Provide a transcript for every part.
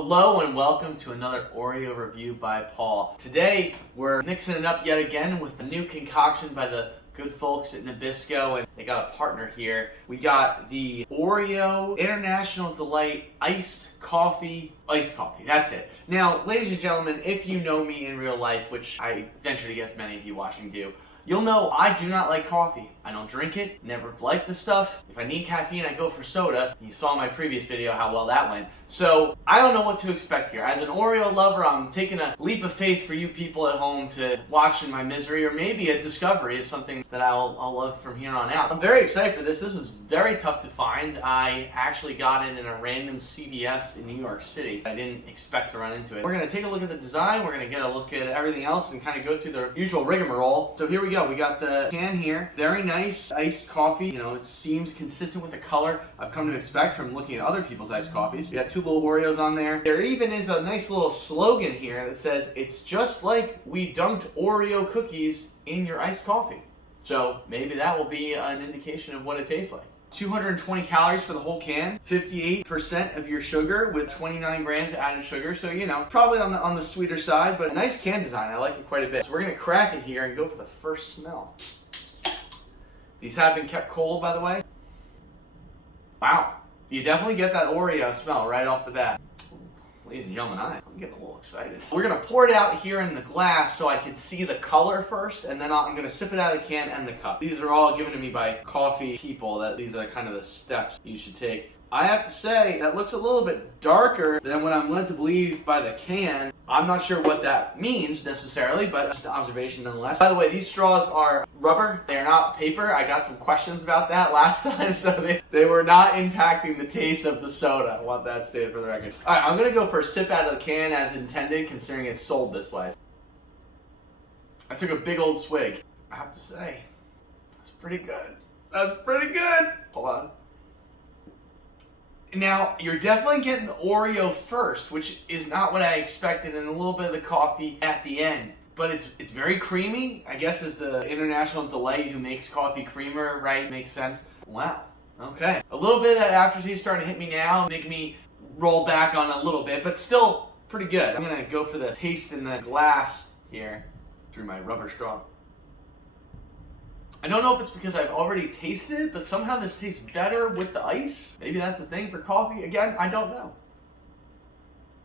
Hello and welcome to another Oreo review by Paul. Today we're mixing it up yet again with a new concoction by the good folks at Nabisco, and they got a partner here. We got the Oreo International Delight Iced Coffee. That's it. Now, ladies and gentlemen, if you know me in real life, which I venture to guess many of you watching do, you'll know I do not like coffee. I don't drink it, never liked the stuff. If I need caffeine, I go for soda. You saw in my previous video how well that went. So I don't know what to expect here. As an Oreo lover, I'm taking a leap of faith for you people at home to watch in my misery, or maybe a discovery is something that I'll love from here on out. I'm very excited for this. This is very tough to find. I actually got it in a random CVS in New York City. I didn't expect to run into it. We're gonna take a look at the design. We're gonna get a look at everything else and kind of go through the usual rigmarole. So here we go. We got the can here. Very nice iced coffee. You know, it seems consistent with the color I've come to expect from looking at other people's iced coffees. We got two little Oreos on there. There even is a nice little slogan here that says, "It's just like we dunked Oreo cookies in your iced coffee." So maybe that will be an indication of what it tastes like. 220 calories for the whole can, 58% of your sugar with 29 grams of added sugar. So, you know, probably on the sweeter side, but a nice can design. I like it quite a bit. So we're gonna crack it here and go for the first smell. These have been kept cold, by the way. Wow, you definitely get that Oreo smell right off the bat. Ladies and gentlemen, I'm getting a little excited. We're gonna pour it out here in the glass so I can see the color first, and then I'm gonna sip it out of the can and the cup. These are all given to me by coffee people, that these are kind of the steps you should take. I have to say, that looks a little bit darker than what I'm led to believe by the can. I'm not sure what that means necessarily, but just an observation nonetheless. By the way, these straws are rubber. They're not paper. I got some questions about that last time, so they were not impacting the taste of the soda. I want that stated for the record. All right, I'm gonna go for a sip out of the can as intended, considering it's sold this way. I took a big old swig. I have to say, that's pretty good. That's pretty good. Hold on. Now, you're definitely getting the Oreo first, which is not what I expected, and a little bit of the coffee at the end. But it's very creamy. I guess as the International Delight who makes coffee creamer, right? Makes sense. Wow. Okay. A little bit of that aftertaste starting to hit me now, making me roll back on a little bit, but still pretty good. I'm gonna go for the taste in the glass here through my rubber straw. I don't know if it's because I've already tasted it, but somehow this tastes better with the ice. Maybe that's a thing for coffee. Again, I don't know.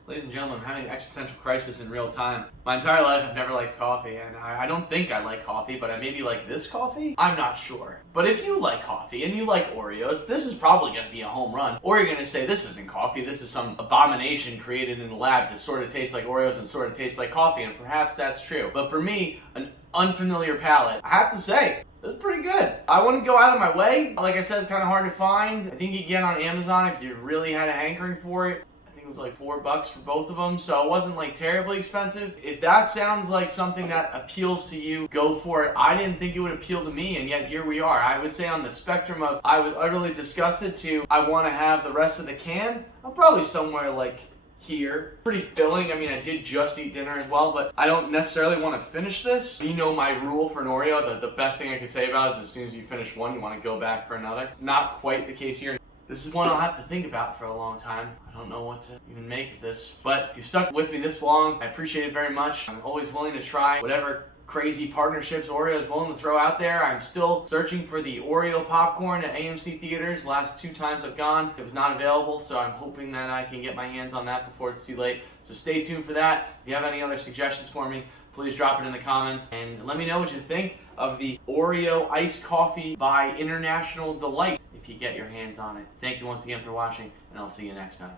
Ladies and gentlemen, I'm having an existential crisis in real time. My entire life I've never liked coffee, and I don't think I like coffee, but I maybe like this coffee? I'm not sure. But if you like coffee and you like Oreos, this is probably going to be a home run. Or you're going to say, this isn't coffee, this is some abomination created in the lab to sort of taste like Oreos and sort of taste like coffee, and perhaps that's true. But for me, an unfamiliar palate, I have to say, it's pretty good. I wouldn't go out of my way. Like I said, it's kind of hard to find. I think you can get on Amazon if you really had a hankering for it. I think it was like $4 for both of them, so it wasn't like terribly expensive. If that sounds like something that appeals to you, go for it. I didn't think it would appeal to me, and yet here we are. I would say on the spectrum of I was utterly disgusted to I want to have the rest of the can, I'm probably somewhere like here. Pretty filling. I mean, I did just eat dinner as well, but I don't necessarily want to finish this. You know my rule for an Oreo, the best thing I can say about it is as soon as you finish one, you want to go back for another. Not quite the case here. This is one I'll have to think about for a long time. I don't know what to even make of this. But if you stuck with me this long, I appreciate it very much. I'm always willing to try whatever crazy partnerships Oreo is willing to throw out there. I'm still searching for the Oreo popcorn at AMC theaters. Last 2 times I've gone, it was not available, so I'm hoping that I can get my hands on that before it's too late. So stay tuned for that. If you have any other suggestions for me, please drop it in the comments and let me know what you think of the Oreo Iced Coffee by International Delight if you get your hands on it. Thank you once again for watching, and I'll see you next time.